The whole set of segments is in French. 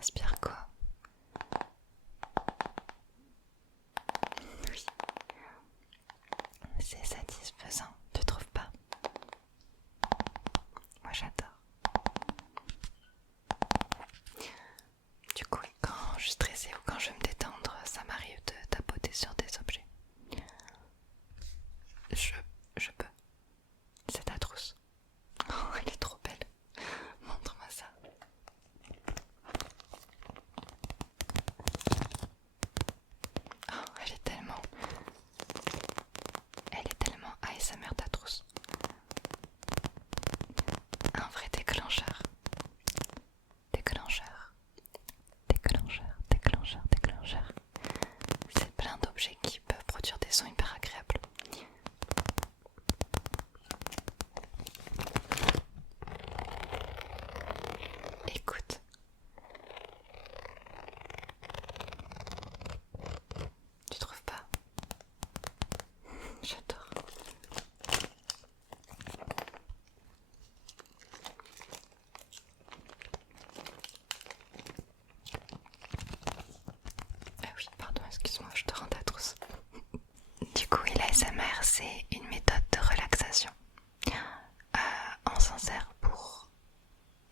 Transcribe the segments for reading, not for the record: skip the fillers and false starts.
t'inspire quoi? Oui, c'est satisfaisant, tu trouves pas? Moi j'adore. Du coup, quand je suis stressée ou quand je veux me détendre, ça m'arrive de tapoter sur des objets. Je peux. C'est ta trousse. Oh, elle est trop belle. Montre-moi ça. Oh, elle est tellement ASMR ta trousse. Un vrai déclencheur. Déclencheur. Déclencheur, déclencheur, déclencheur. C'est plein d'objets qui peuvent produire des sons hyper agréables. Écoute. Tu trouves pas? J'adore. Ah oui, pardon, excuse-moi, je te rends ta trousse. Du coup, l'ASMR, c'est une méthode de relaxation. On s'en sert pour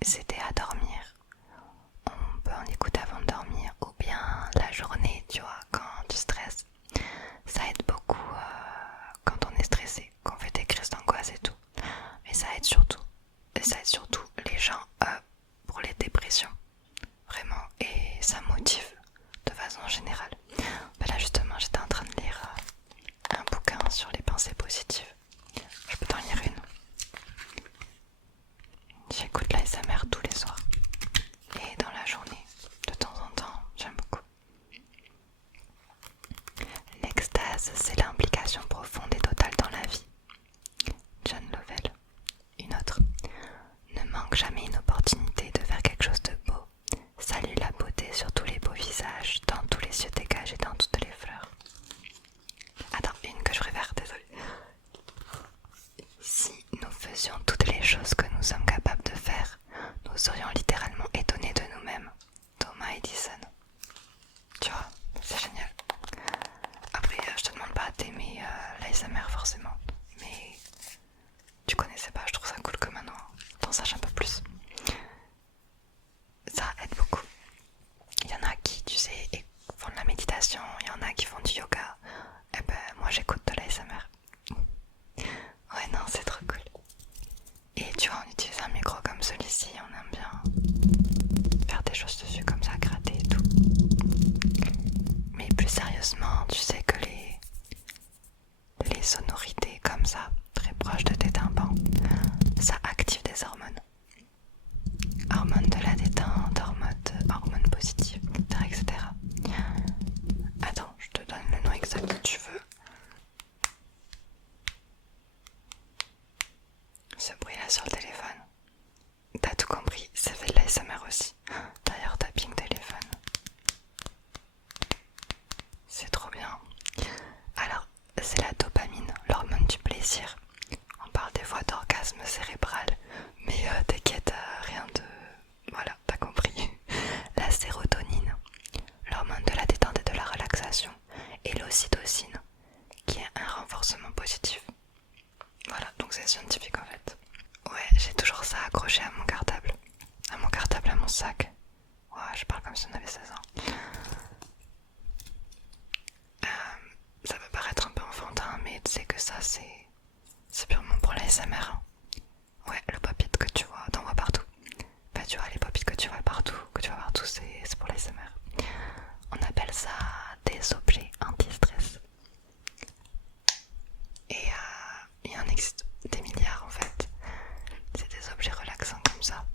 s'aider à dormir. On peut en écouter avant de dormir ou bien la journée, tu vois, quand tu stresses. Ça aide beaucoup quand on est stressé, quand on fait des crises d'angoisse et tout. Mais ça aide surtout les gens pour les dépressions. Vraiment, et ça motive de façon générale. Là justement, j'étais en train de lire un bouquin sur les pensées positives. Je peux t'en lire une. J'écoute l'ASMR tous les soirs. Et dans la journée, de temps en temps, j'aime beaucoup. L'extase, c'est l'implication profonde et totale dans la vie. John Lovell. Une autre. Ne manque jamais une opportunité de faire quelque chose de beau. Salue la beauté sur tous les beaux visages, dans tous les yeux dégagés, dans toutes les fleurs. Attends, une que je préfère, désolée. Si nous faisions toutes les choses que nous sommes capables de faire, nous serions littéralement étonnés de nous-mêmes. Thomas Edison. Tu vois, c'est génial. Après, je te demande pas d'aimer l'ASMR forcément, mais tu connaissais pas, je trouve ça cool que maintenant t'en saches un peu plus. Ça aide beaucoup. Il y en a qui, tu sais, font de la méditation, il y en a qui font du yoga. Et ben, moi j'écoute de l'ASMR. Ouais, non, c'est trop cool. Et tu vois, on utilise un micro comme celui-ci, on aime bien faire des choses dessus comme ça, gratter et tout. Mais plus sérieusement, tu sais que les sonorités comme ça, très proches de tes tympans, ça active des hormones. Hormones de la détente, hormones positives, etc., etc. Attends, je te donne le nom exact que tu veux. Ce bruit là sur le téléphone. T'as tout compris, ça fait de l'ASMR aussi. D'ailleurs, tapping téléphone. C'est trop bien. Alors, c'est la dopamine, l'hormone du plaisir. On parle des fois d'orgasme cérébral, mais t'inquiète, rien de... Voilà, t'as compris. La sérotonine, l'hormone de la détente et de la relaxation, et l'ocytocine, qui est un renforcement positif. Voilà, donc c'est scientifique en fait. Ouais, j'ai toujours ça accroché à mon cartable. À mon sac. Ouais, je parle comme si on avait 16 ans. Ça peut paraître un peu enfantin, mais tu sais que ça c'est purement pour l'ASMR. Hein. Ouais, le pop-it que tu vois, t'en vois partout. Bah tu vois, les pop-it que tu vois partout, c'est pour l'ASMR. On appelle ça des objets anti-stress. Et il en existe des milliards en fait. C'est des objets relaxants comme ça.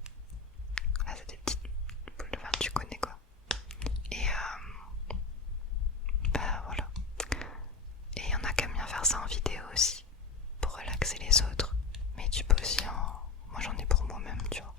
Là c'est des petites boules de verre, tu connais quoi. Et bah voilà. Et il y en a qui aiment bien faire ça en vidéo aussi, pour relaxer les autres. Mais tu peux aussi en... Moi j'en ai pour moi-même, tu vois.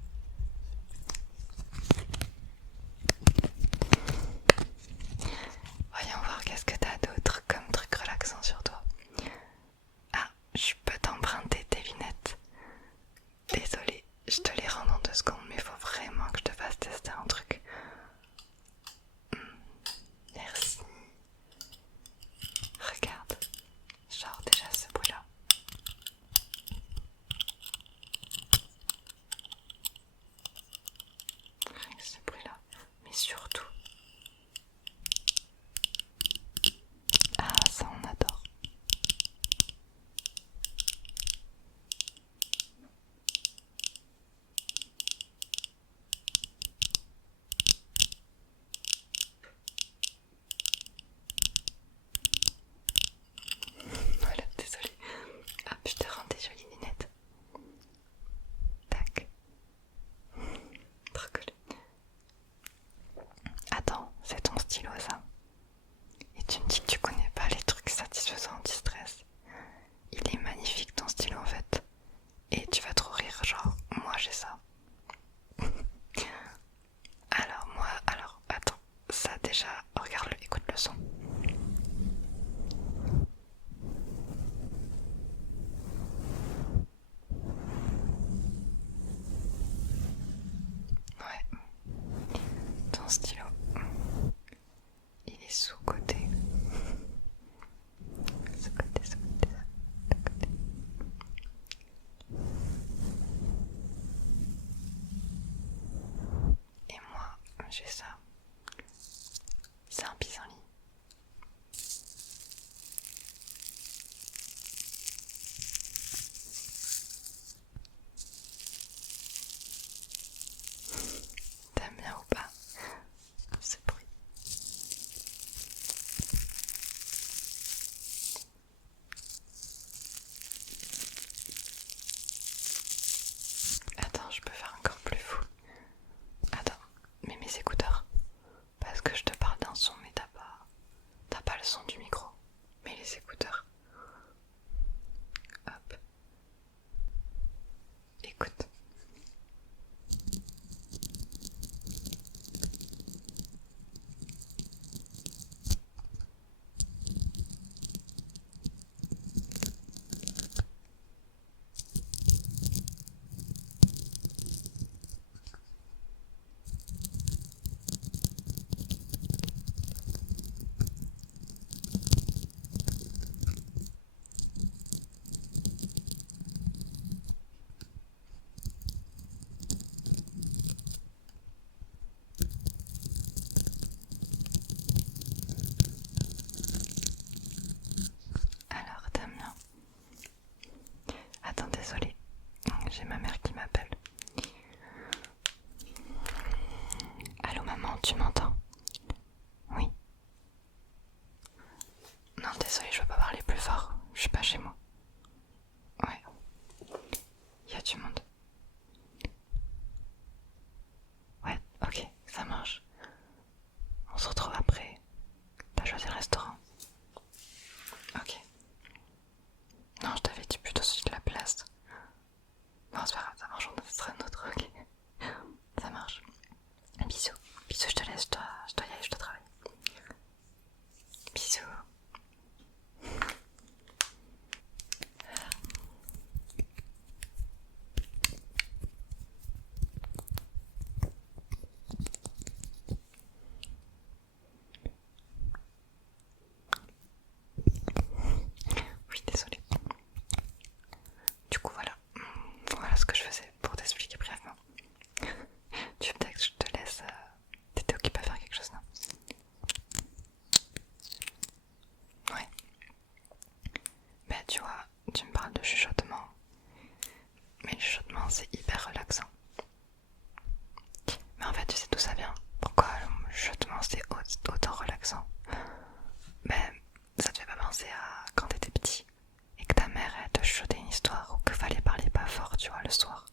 tu vois, le soir.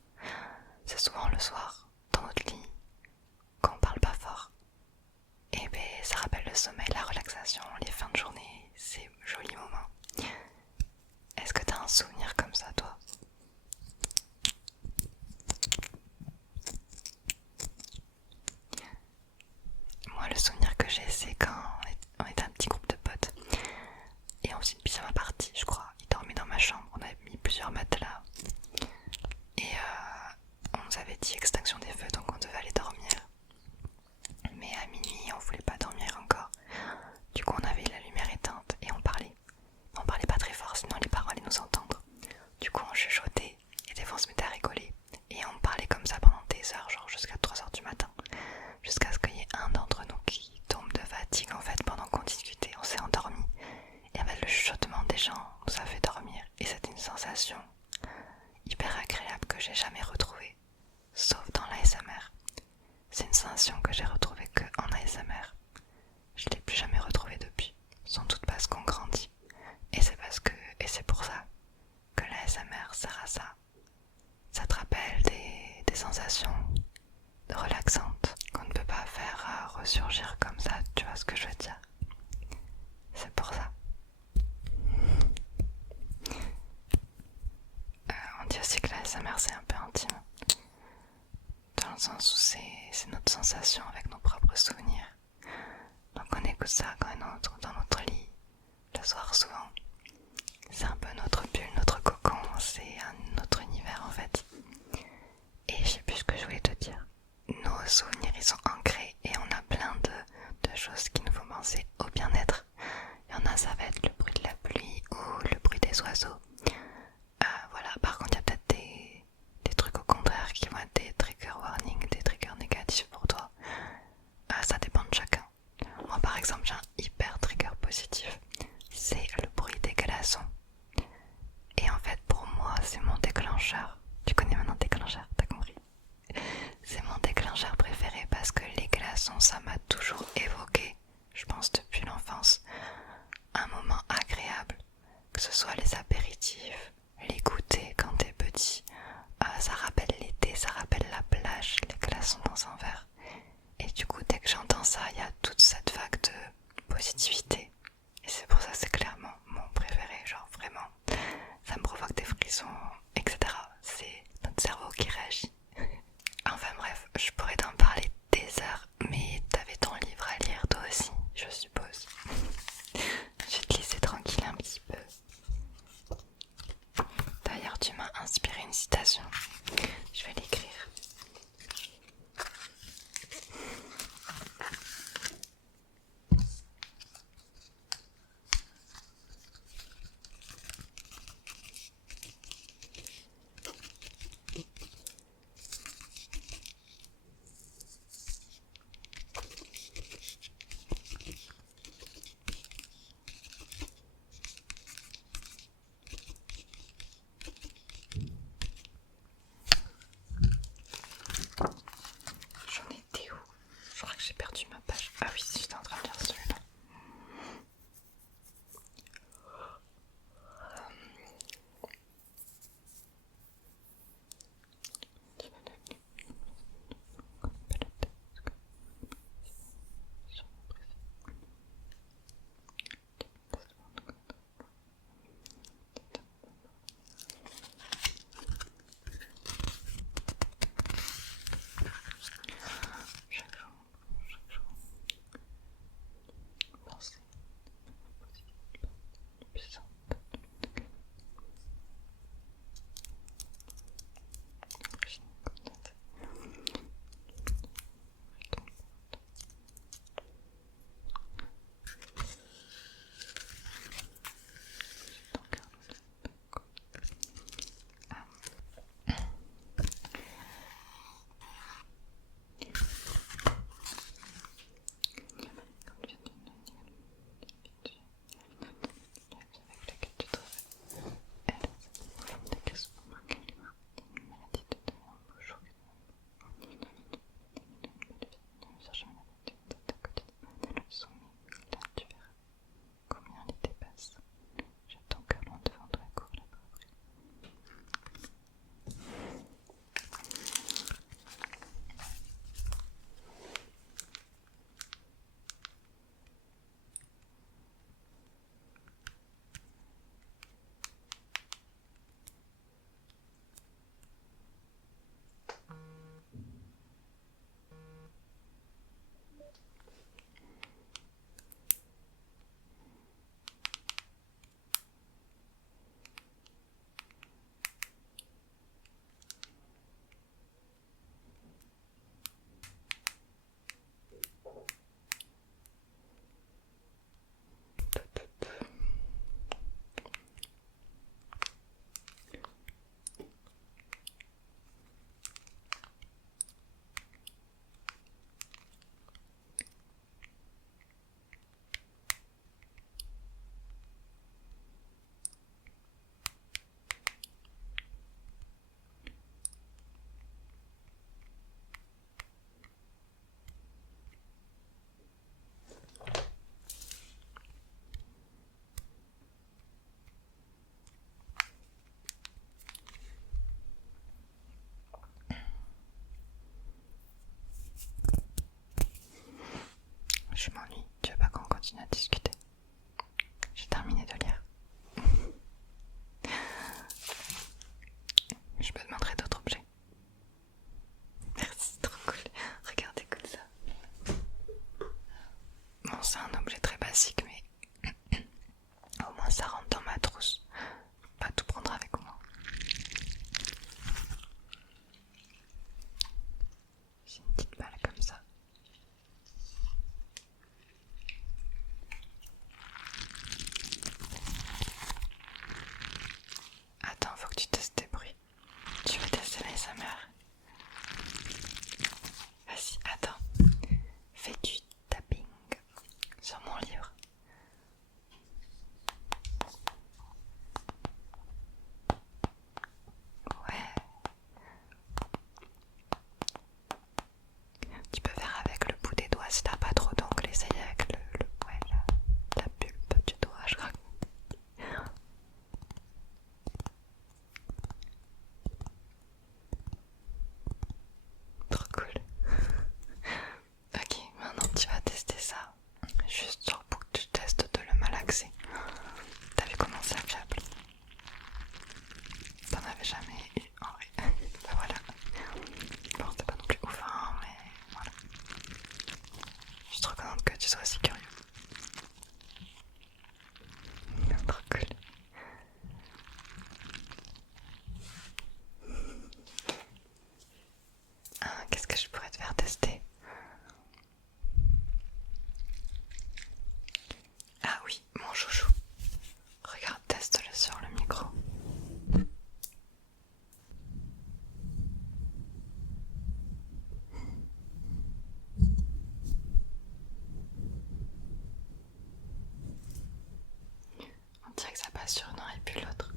C'est souvent le soir, dans notre lit, quand on parle pas fort. Et ben ça rappelle le sommeil, la relaxation, les fins de journée, ces jolis moments. Est-ce que t'as un souvenir comme ça, toi? Moi, le souvenir que j'ai, c'est quand on était un petit groupe de potes et on faisait une pyjama party, je crois. Ils dormaient dans ma chambre, on avait mis plusieurs matelas et on nous avait dit extinction des feux, donc on devait aller dormir. Mais à minuit, on voulait pas dormir encore. Du coup, on avait la lumière éteinte et on parlait. On parlait pas très fort, sinon les parents allaient nous entendre. Du coup, on chuchotait et des fois on se mettait à rigoler. Et on parlait comme ça pendant des heures, genre jusqu'à 3 heures du matin. Jusqu'à ce qu'il y ait un d'entre nous qui tombe de fatigue en fait pendant qu'on discutait. On s'est endormi. Et en fait, le chuchotement des gens nous a fait dormir. Et c'était une sensation hyper agréable que j'ai jamais retrouvée. Sauf dans l'ASMR. C'est une sensation que j'ai retrouvée que en ASMR. Je l'ai plus jamais retrouvée depuis. Sans doute parce qu'on grandit. Et c'est pour ça que l'ASMR sert à ça. Ça te rappelle des sensations relaxantes qu'on ne peut pas faire ressurgir comme ça, tu vois ce que je veux dire? C'est pour ça. On dit aussi que l'ASMR c'est un peu intime. Dans le sens où c'est notre sensation avec nos propres souvenirs. Donc on écoute ça quand on est dans notre lit, le soir souvent. C'est un peu notre bulle, notre cocon, c'est notre univers en fait. Et je sais plus ce que je voulais te dire. Nos souvenirs ils sont ancrés et on a plein de choses qui nous font penser au bien-être. Il y en a, ça va être le bruit de la pluie ou le bruit des oiseaux. Voilà, par contre il y a peut-être des trucs au contraire qui vont être des trigger warnings, des triggers négatifs pour toi. Ça dépend de chacun. Moi par exemple j'ai un hyper trigger positif. C'est le bruit des glaçons. Et en fait pour moi c'est mon déclencheur. Tu connais maintenant déclencheur, t'as compris? C'est mon déclencheur préféré parce que je m'ennuie. Tu veux pas qu'on continue à discuter? J'ai terminé de lire. Je peux te montrer d'autres objets. Merci, c'est trop cool. Regarde, écoute ça. Bon, c'est un objet très basique, mais au moins ça rentre dans ma trousse. Pas tout prendre avec moi. C'est une petite balle comme ça. Attends, faut que tu testes tes bruits. Tu veux tester l'ASMR? Vas-y, attends. Fais du tapping sur mon livre. Ouais. Tu peux faire avec le bout des doigts si t'as pas trop d'ongles. Essaye avec ouais, la pulpe du doigt, je crois. Trop cool. Ok, maintenant tu vas tester ça. Juste genre pour que tu testes de le malaxer. T'as vu comment c'est agréable? T'en avais jamais eu en vrai. Bah voilà. Bon, c'est pas non plus ouf, hein, mais voilà. Je suis trop contente que tu sois si curieux. Trop cool. Ah, qu'est-ce que je pourrais te faire tester? Ah oui, mon chouchou. Regarde, teste-le sur le micro. On dirait que ça passe sur une oreille puis l'autre.